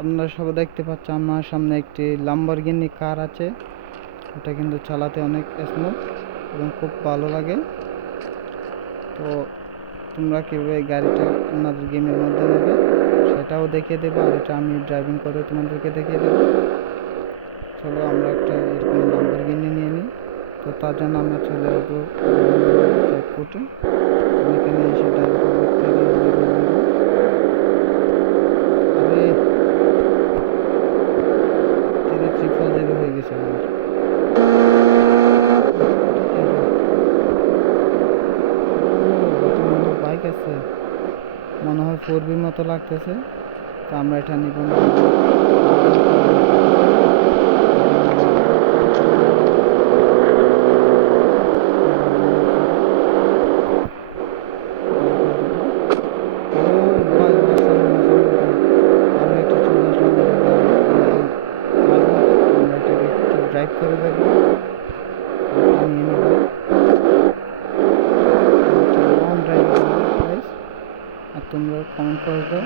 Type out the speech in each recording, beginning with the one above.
আপনারা সবাই দেখতে পাচ্ছেন আমার সামনে একটি ল্যাম্বরগিনি কার আছে। এটা কিন্তু চালাতে অনেক স্মুথ এবং খুব ভালো লাগে। তো তোমরা কীভাবে গাড়িটা আপনাদের গেমের মধ্যে নেবে সেটাও দেখিয়ে দেবো, আর এটা আমি ড্রাইভিং করে তোমাদেরকে দেখিয়ে দেবো। চলো আমরা একটা এরকম ল্যাম্বরগিনি নিয়ে নিই। তো তার জন্য আমরা চলে আসবো চেকপোর্টে। এখানে এসে ডায়াল করবো 300। আরে 3000 হয়ে গেছে আমার। বাইক আছে মনে হয় 4B মতো লাগতেছে। তো আমরা এটা নিব না। ড্রাইভ করে দেখবো নিয়ে নেব। লং ড্রাইভ আর তোমরা কমেন্ট করে দাও।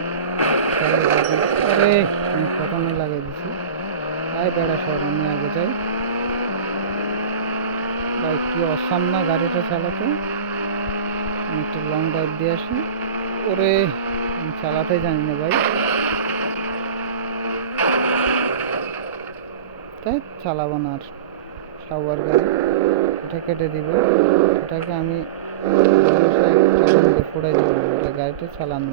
আরে আমি প্রথমে লাগিয়ে দিছি। তাই বেড়া শহর আমি আগে যাই। ভাই কি অসাম না গাড়িটা চালাতে। আমি একটু লং ড্রাইভ দিয়ে আসি। ওরে আমি চালাতে জানি না ভাই, তাই চালাবো না আর। সাওয়ার গাড়ি এটা কেটে দিব। এটাকে আমি ফোড়াই দিব। এটা গাড়িটা চালানো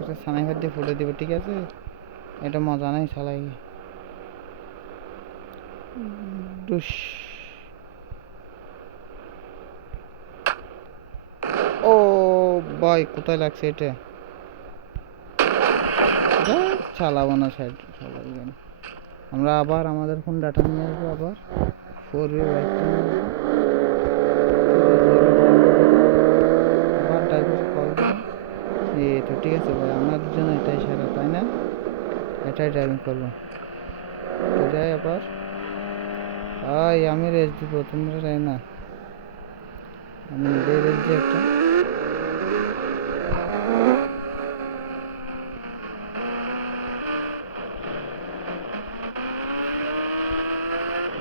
এটা সানাইভার দিয়ে ফুটে দিব, ঠিক আছে। এটা মজা নাই চালাই। ডুস ও ভাই কোথায় লাগছে এটা। চালাবো না সাইড চালাবো। আমরা আবার আমাদের ফোন ডাটা নিয়ে আসবো। আবার 4B বাইকটা নিয়ে আসবো। আবার ড্রাইভার কল দেবো। এই তো ঠিক আছে ভাই, আমাদের জন্য এটাই সেরা, তাই না? এটাই ড্রাইভিং করবো। তো যাই আবার। ভাই আমি রেস দিব, তোমরা যাই না। আমি নিজেই রেস দিই একটা।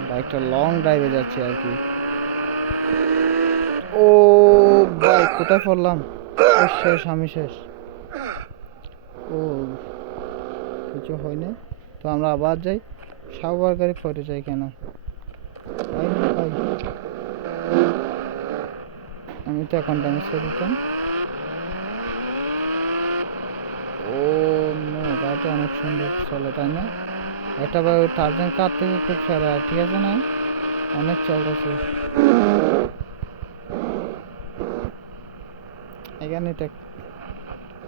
বাইকটা লং ড্রাইভে যাচ্ছে আর কি। ও ভাই কোথায় পড়লাম। শেষ, আমি শেষ। ও কিছু হয় না। তো আমরা আবার যাই। সাওয়ার গাড়ি পড়ে যাই কেন ভাই? আমি তো এখন ড্যামেজ করে দিতাম। ও নো, গাড়িটা অনেক সুন্দর চলে, তাই না? এটা ভাই ওই টার্জেন কার থেকে খুব সেরা, ঠিক আছে না? অনেক চলতেছে এখানে।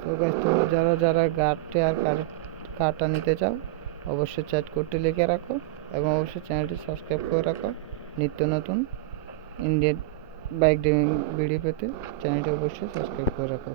তো গাইস তোমরা যারা যারা গাড়িটা আর কারটা নিতে চাও অবশ্যই চ্যাট করতে লিখে রাখো, এবং অবশ্যই চ্যানেলটি সাবস্ক্রাইব করে রাখো। নিত্য নতুন ইন্ডিয়ান বাইক ড্রাইভিং ভিডিও পেতে চ্যানেলটি অবশ্যই সাবস্ক্রাইব করে রাখো।